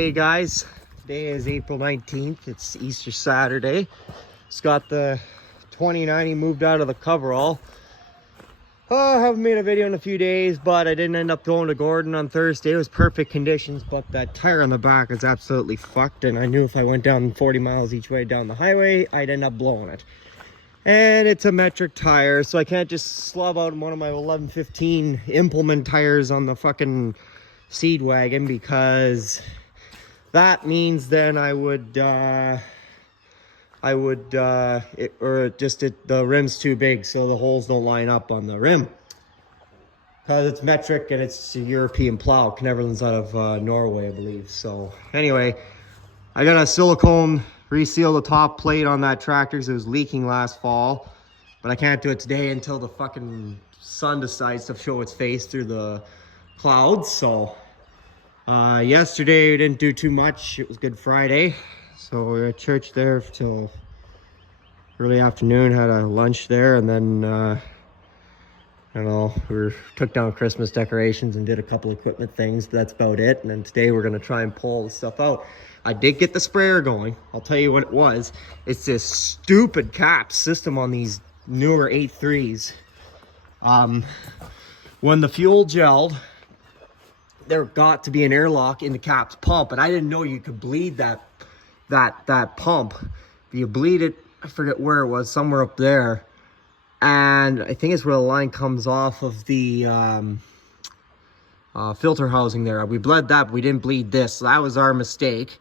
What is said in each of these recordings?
Hey guys, today is April 19th. It's Easter Saturday. Just got the 2090 moved out of the coverall. I haven't made a video in a few days, but I didn't end up going to Gordon on Thursday. It was perfect conditions, but that tire on the back is absolutely fucked, and I knew if I went down 40 miles each way down the highway, I'd end up blowing it. And it's a metric tire, so I can't just slub out one of my 1115 implement tires on the fucking seed wagon, because that means then the rim's too big, so the holes don't line up on the rim. Because it's metric and it's a European plow. Kneverland's out of Norway, I believe. So anyway, I got a silicone reseal the top plate on that tractor because it was leaking last fall. But I can't do it today until the fucking sun decides to show its face through the clouds. So yesterday we didn't do too much. It was Good Friday, so we were at church there till early afternoon, had a lunch there, and then we took down Christmas decorations and did a couple equipment things, but that's about it. And then today we're gonna try and pull the stuff out. I did get the sprayer going. I'll tell you what it was. It's this stupid cap system on these newer 8.3s. When the fuel gelled, there got to be an airlock in the cap's pump, and I didn't know you could bleed that pump. You bleed it, I forget where it was, somewhere up there, and I think it's where the line comes off of the filter housing there. We bled that, but we didn't bleed this, so that was our mistake.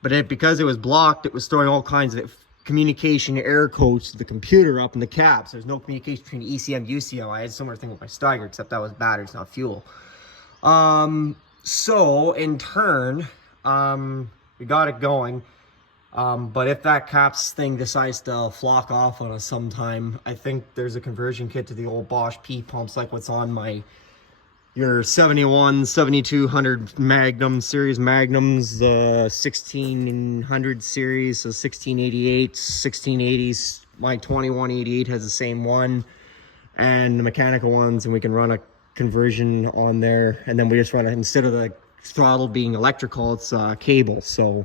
But because it was blocked, it was throwing all kinds of communication error codes to the computer up in the caps. There's no communication between ECM and UCM. I had a similar thing with my Steiger, except that was batteries, not fuel. So in turn, we got it going. But if that caps thing decides to flock off on us sometime, I think there's a conversion kit to the old Bosch P pumps, like what's on your 71, 7200 Magnum series Magnums, the 1600 series, so 1688, 1680s. My 2188 has the same one, and the mechanical ones, and we can run a conversion on there, and then we just run it, instead of the throttle being electrical, it's cable. So,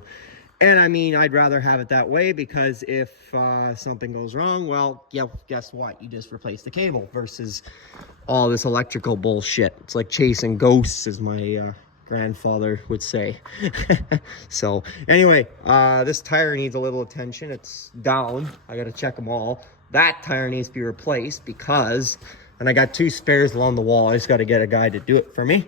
and I mean, I'd rather have it that way, because if something goes wrong, well, yeah, guess what, you just replace the cable, versus all this electrical bullshit. It's like chasing ghosts, as my grandfather would say. So anyway, this tire needs a little attention. It's down. I gotta check them all. That tire needs to be replaced, because, and I got two spares along the wall. I just got to get a guy to do it for me. You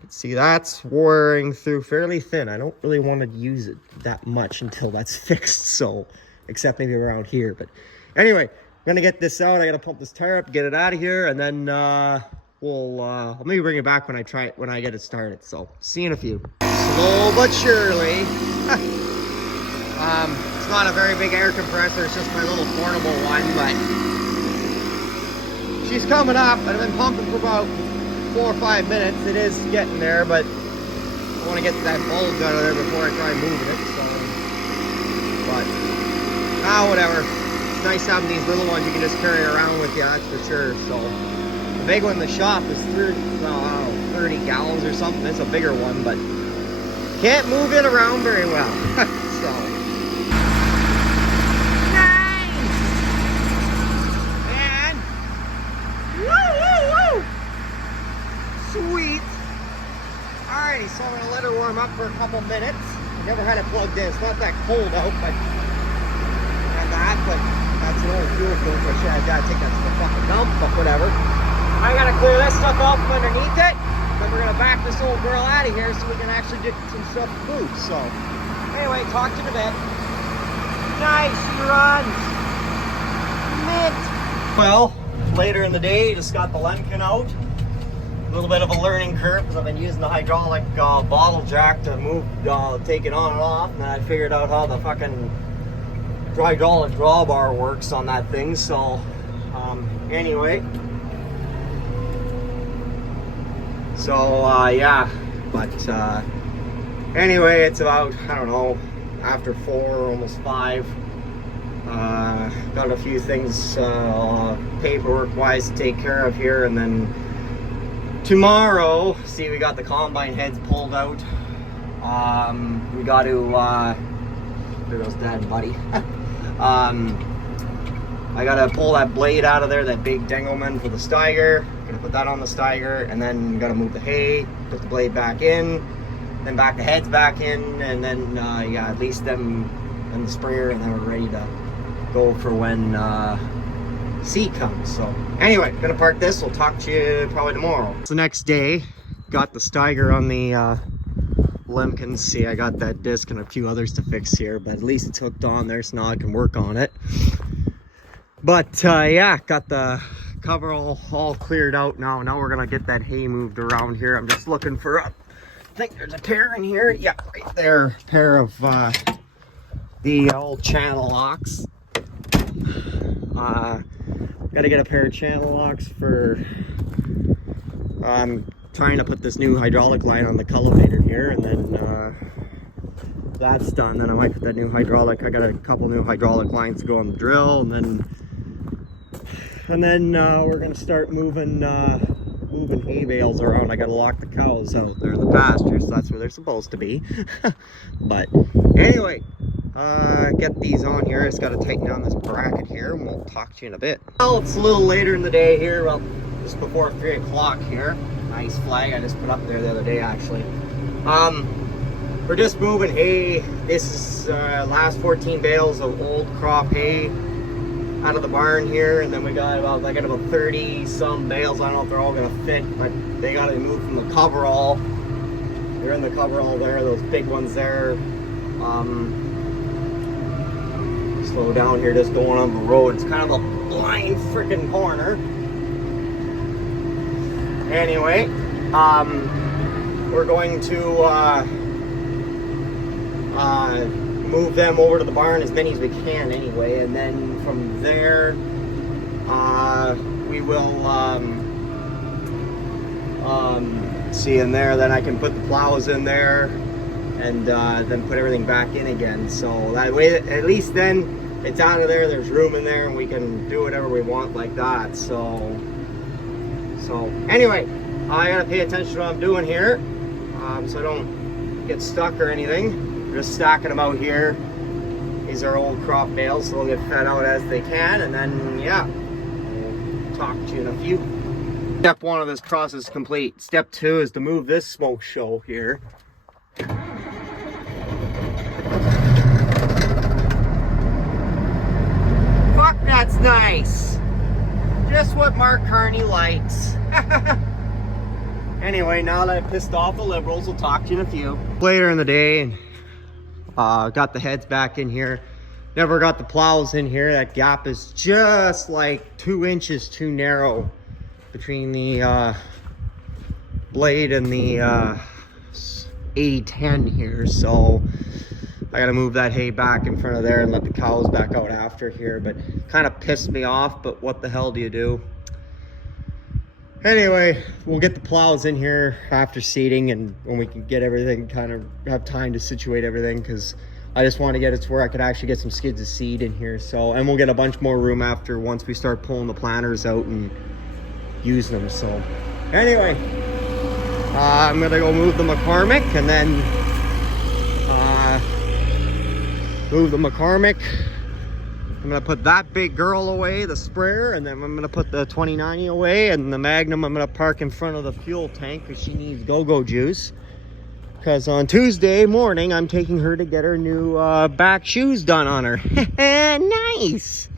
can see that's wearing through fairly thin. I don't really want to use it that much until that's fixed, so, except maybe around here. But anyway, I'm gonna get this out. I gotta pump this tire up, get it out of here, and then I'll maybe bring it back when I get it started. So see you in a few. Slow but surely. It's not a very big air compressor, it's just my little portable one, but she's coming up. I've been pumping for about 4 or 5 minutes. It is getting there, but I want to get that bulge out of there before I try moving it. So, but whatever. It's nice having these little ones you can just carry around with you, that's for sure. So the big one in the shop is 30 gallons or something. It's a bigger one, but can't move it around very well. So. Sweet. Alrighty, so I'm gonna let her warm up for a couple minutes. I never had it plugged in. It's not that cold out, but that's an old fuel filter. I should have got to take that to the fucking dump, but whatever. I gotta clear this stuff off from underneath it. Then we're gonna back this old girl out of here so we can actually get some stuff to move. So anyway, talk to you in a bit. Nice, she runs. Mint. Well, later in the day, just got the Lemken out. A little bit of a learning curve, because I've been using the hydraulic bottle jack to move, take it on and off, and then I figured out how the fucking hydraulic drawbar works on that thing. So anyway, so yeah, but anyway, it's about, I don't know, after 4, almost 5. Got a few things paperwork wise to take care of here, and then tomorrow, see, we got the combine heads pulled out. We got to, there goes Dad, buddy. I gotta pull that blade out of there, that big dangleman for the Steiger. Gonna put that on the Steiger, and then gotta move the hay, put the blade back in, then back the heads back in, and then yeah, at least them and the sprayer, and then we're ready to go for when seed comes. So anyway, gonna park this. We'll talk to you probably tomorrow. It's the next day. Got the Steiger on the Lemkins. See, I got that disc and a few others to fix here, but at least it's hooked on there, so now I can work on it. But yeah, got the cover all cleared out now. Now we're gonna get that hay moved around here. I'm just looking for I think there's a pair in here. Yeah, right there. Pair of the old channel locks. Gotta get a pair of channel locks for I'm trying to put this new hydraulic line on the cultivator here, and then that's done. Then I might put that new hydraulic. I got a couple new hydraulic lines to go on the drill, and then we're gonna start moving hay bales around. I gotta lock the cows out there in the pasture, so that's where they're supposed to be. But anyway, get these on here. I just gotta tighten down this bracket here, and we'll talk to you in a bit. Well, it's a little later in the day here, well, just before 3 o'clock here. Nice flag I just put up there the other day, actually. We're just moving hay. This is last 14 bales of old crop hay out of the barn here, and then we got about 30 some bales. I don't know if they're all gonna fit, but they gotta be moved from the coverall. They're in the coverall there, those big ones there. Slow down here, just going on the road. It's kind of a blind freaking corner. Anyway, we're going to move them over to the barn, as many as we can anyway, and then from there we will see in there. Then I can put the plows in there, and then put everything back in again. So that way, at least then it's out of there, there's room in there, and we can do whatever we want like that. So anyway, I gotta pay attention to what I'm doing here, so I don't get stuck or anything. We're just stacking them out here. These are old crop bales, so they'll get fed out as they can, and then yeah, we'll talk to you in a few. Step 1 of this process is complete. Step 2 is to move this smoke show here. Fuck, that's nice. Just what Mark Carney likes. Anyway, now that I pissed off the Liberals, we'll talk to you in a few. Later in the day, got the heads back in here. Never got the plows in here. That gap is just like 2 inches too narrow between the blade and the 8010 here. So I gotta move that hay back in front of there and let the cows back out after here. But kind of pissed me off, but what the hell do you do? Anyway, we'll get the plows in here after seeding, and when we can get everything, kind of have time to situate everything, because I just want to get it to where I could actually get some skids of seed in here. So, and we'll get a bunch more room after, once we start pulling the planters out and using them. So anyway, I'm gonna go move the McCormick, and then move the McCormick. I'm gonna put that big girl away, the sprayer, and then I'm gonna put the 2090 away, and the Magnum I'm gonna park in front of the fuel tank because she needs go-go juice. Because on Tuesday morning, I'm taking her to get her new back shoes done on her. Nice!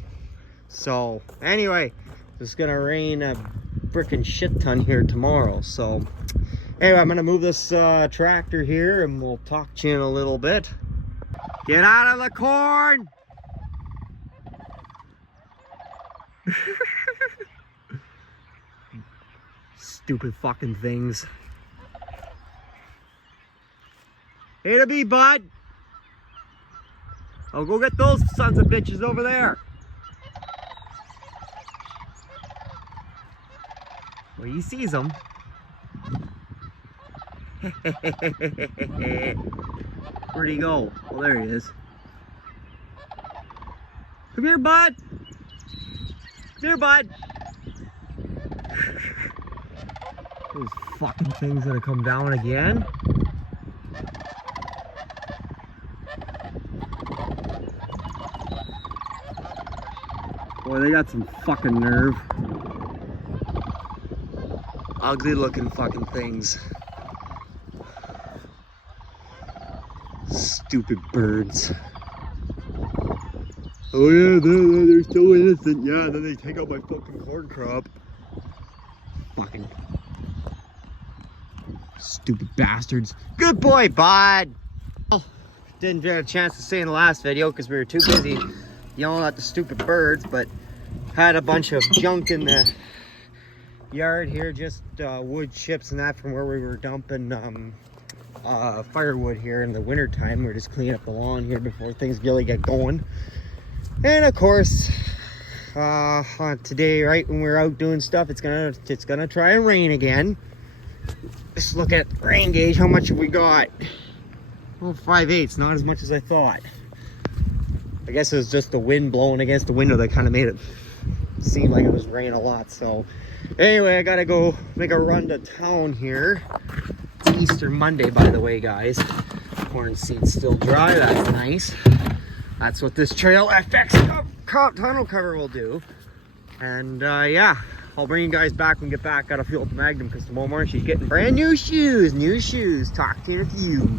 So, anyway, it's gonna rain a freaking shit ton here tomorrow. So, anyway, I'm gonna move this tractor here, and we'll talk to you in a little bit. Get out of the corn! Stupid fucking things. Hey to be, bud. I'll go get those sons of bitches over there. Well, he sees them. Where'd he go? Oh, there he is. Come here, bud. Come here, bud. Those fucking things gonna come down again. Boy, they got some fucking nerve. Ugly looking fucking things. Stupid birds. Oh yeah, they're still innocent. Yeah, then they take out my fucking corn crop. Fucking stupid bastards. Good boy, bud. Well, didn't get a chance to say in the last video because we were too busy yelling at the stupid birds, but had a bunch of junk in the yard here, just wood chips and that from where we were dumping firewood here in the winter time. We're just cleaning up the lawn here before things really get going. And of course, today, right when we're out doing stuff, it's gonna try and rain again. Just look at the rain gauge. How much have we got? Oh, 5/8, not as much as I thought. I guess it was just the wind blowing against the window that kind of made it seem like it was raining a lot. So anyway, I gotta go make a run to town here. It's Easter Monday, by the way, guys. Corn seeds still dry. That's nice. That's what this Trail FX tunnel cover will do. And yeah, I'll bring you guys back when we get back. Gotta fuel up the Magnum because tomorrow morning she's getting brand new shoes. New shoes. Talk to you.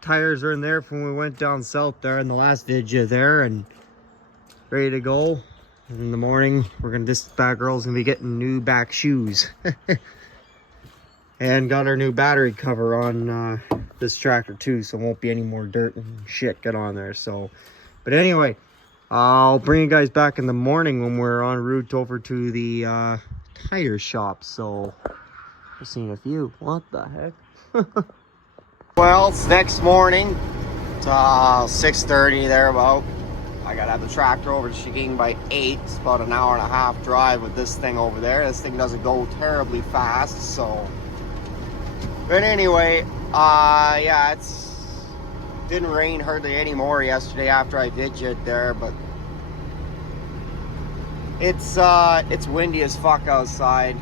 Tires are in there from when we went down south there in the last video there, and ready to go. And in the morning, this bad girl's gonna be getting new back shoes. And got our new battery cover on this tractor too, so it won't be any more dirt and shit get on there. So, but anyway, I'll bring you guys back in the morning when we're en route over to the tire shop. So, I've seen a few. What the heck? Well, it's next morning. It's 6:30 there about. I gotta have the tractor over to Shiging by 8. It's about an hour and a half drive with this thing over there. This thing doesn't go terribly fast, so. But anyway, yeah, didn't rain hardly anymore yesterday after I vidged there, but it's windy as fuck outside,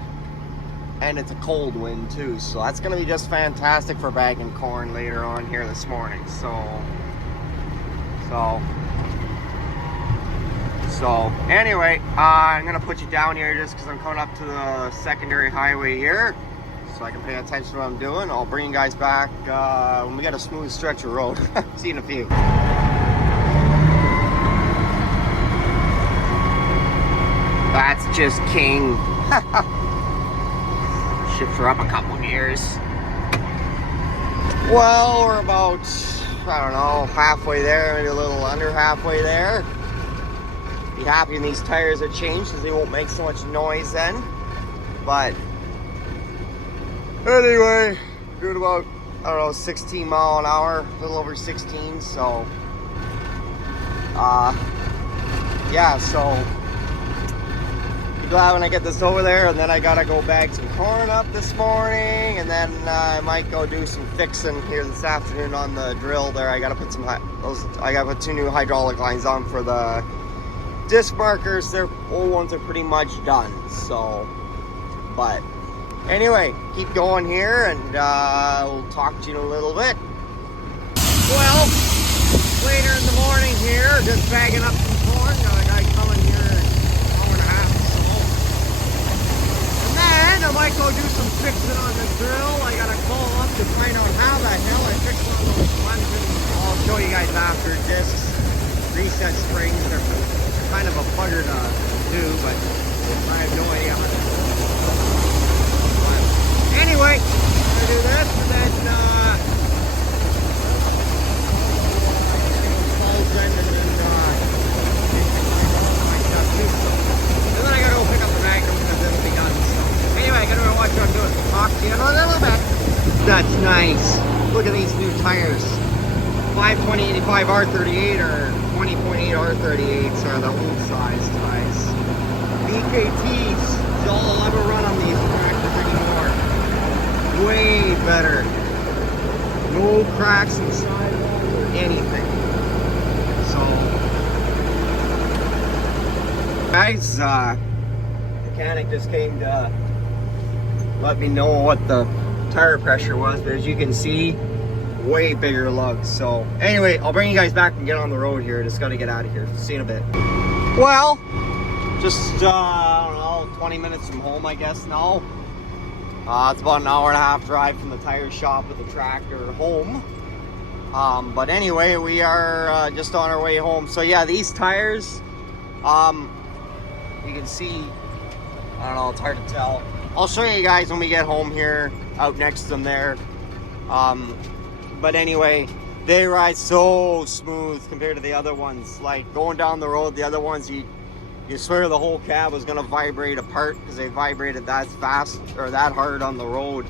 and it's a cold wind too, so that's gonna be just fantastic for bagging corn later on here this morning. So anyway, I'm gonna put you down here just because I'm coming up to the secondary highway here, so I can pay attention to what I'm doing. I'll bring you guys back when we get a smooth stretch of road. See you in a few. That's just king. Ships are up a couple gears. Well, we're about, I don't know, halfway there, maybe a little under halfway there. Be happy when these tires are changed because they won't make so much noise then. But anyway, doing about, I don't know, 16 mile an hour, a little over 16, so yeah, so be glad when I get this over there. And then I gotta go bag some corn up this morning, and then I might go do some fixing here this afternoon on the drill there. I gotta put some I gotta put 2 new hydraulic lines on for the disc markers. Their old ones are pretty much done, so, but anyway, keep going here, and we'll talk to you in a little bit. Well, later in the morning here, just bagging up some corn. Got a guy coming here in an hour and a half or so. And then I might go do some fixing on the drill. I gotta call up to find out how the hell I fixed one of those ones. I'll show you guys after. Discs, reset springs, they're kind of a bugger to do, but I have no idea how to do it. Anyway, I'm gonna do this, and then I gotta go pick up the Magnum because it'll be done. So anyway, I gotta go watch what I'm doing. Talk to you in a little bit. That's nice. Look at these new tires. 5.85 R38 or 20.8 R38s are the old size tires. BKTs is all I'll ever run on these tractors anymore. Way better. No cracks inside or anything. So, guys, mechanic just came to let me know what the tire pressure was, but as you can see, way bigger lugs. So anyway, I'll bring you guys back and get on the road here. Just got to get out of here. See you in a bit. Well, just, I don't know, 20 minutes from home, I guess now. It's about an hour and a half drive from the tire shop with the tractor home. But anyway, we are just on our way home. So yeah, these tires, you can see, I don't know, it's hard to tell. I'll show you guys when we get home here, out next to them there. But anyway, they ride so smooth compared to the other ones. Like going down the road, the other ones, you swear the whole cab was gonna vibrate apart because they vibrated that fast or that hard on the road.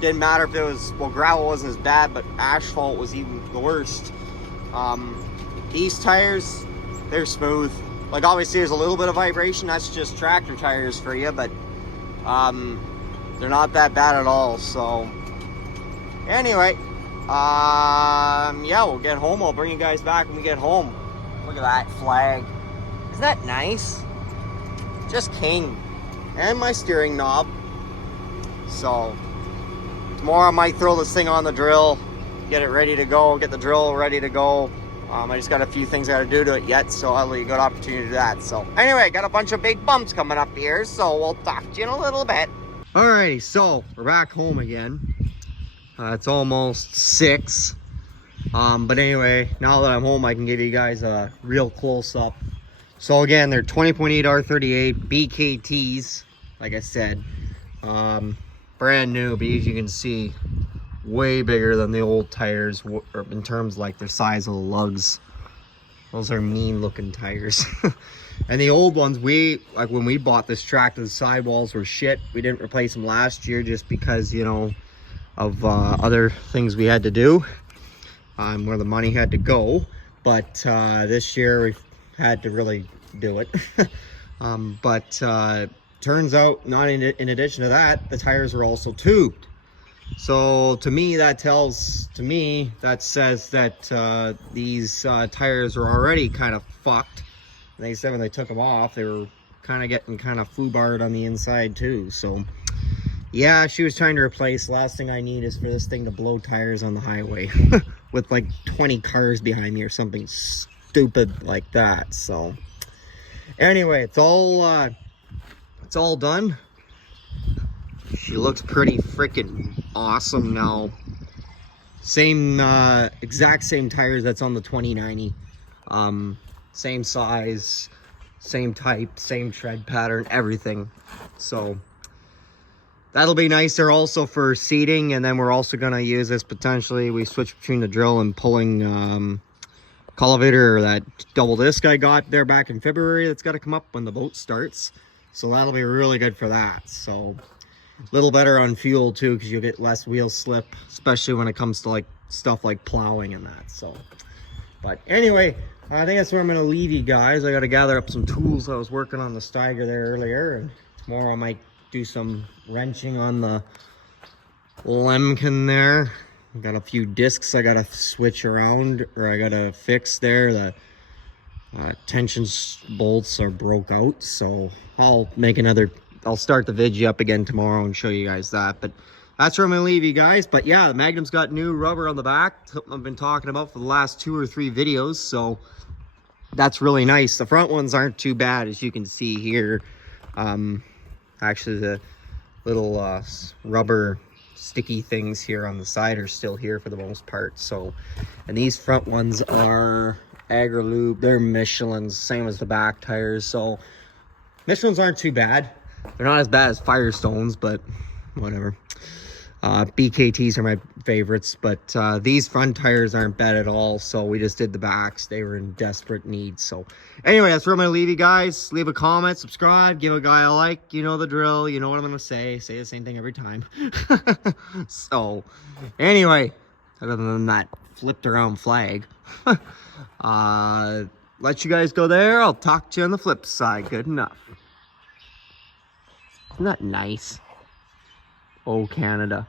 Didn't matter if it was, well, gravel wasn't as bad, but asphalt was even the worst. These tires, they're smooth. Like obviously there's a little bit of vibration, that's just tractor tires for you, but they're not that bad at all. So anyway, yeah, we'll get home. I'll bring you guys back when we get home. Look at that flag. Isn't that nice? Just king. And my steering knob. So tomorrow I might throw this thing on the drill, get it ready to go, get the drill ready to go. I just got a few things I gotta do to it yet, so I'll let you a good opportunity to do that. So anyway, got a bunch of big bumps coming up here, so we'll talk to you in a little bit. Alrighty, so we're back home again. It's almost 6. But anyway, now that I'm home, I can give you guys a real close up. So again, they're 20.8 R38 BKTs, like I said. Brand new, but as you can see, way bigger than the old tires in terms like their size of the lugs. Those are mean looking tires. And the old ones, like when we bought this tractor, the sidewalls were shit. We didn't replace them last year just because, you know, of other things we had to do, where the money had to go. But this year we've had to really do it. Turns out, not in addition to that, the tires are also tubed. So to me, that says that these tires are already kind of fucked. And they said when they took them off, they were kind of getting kind of foobarred on the inside too. So yeah, she was trying to replace. Last thing I need is for this thing to blow tires on the highway with like 20 cars behind me or something stupid like that. So anyway, it's all done. She looks pretty freaking awesome now. Same exact same tires that's on the 2090. Same size, same type, same tread pattern, everything. So that'll be nicer also for seating. And then we're also going to use this potentially. We switch between the drill and pulling cultivator, or that double disc I got there back in February that's got to come up when the boat starts. So that'll be really good for that. So a little better on fuel too, because you'll get less wheel slip, especially when it comes to like stuff like plowing and that. So, but anyway, I think that's where I'm going to leave you guys. I got to gather up some tools. I was working on the Steiger there earlier, and tomorrow I might do some wrenching on the Lemken there. I got a few discs I got to switch around, or I got to fix there. The tension bolts are broke out, so I'll start the video up again tomorrow and show you guys that. But that's where I'm gonna leave you guys. But yeah, the Magnum's got new rubber on the back, something I've been talking about for the last 2 or 3 videos, so that's really nice. The front ones aren't too bad, as you can see here. Actually, the little rubber sticky things here on the side are still here for the most part. So, and these front ones are Agrolube. They're Michelin's, same as the back tires. So Michelin's aren't too bad. They're not as bad as Firestones, but whatever. BKTs are my favorites, but these front tires aren't bad at all. So we just did the backs. They were in desperate need. So anyway, that's where I'm going to leave you guys. Leave a comment, subscribe, give a guy a like. You know the drill. You know what I'm going to say. Say the same thing every time. So anyway, other than that flipped around flag, let you guys go there. I'll talk to you on the flip side. Good enough. Isn't that nice? Oh, Canada.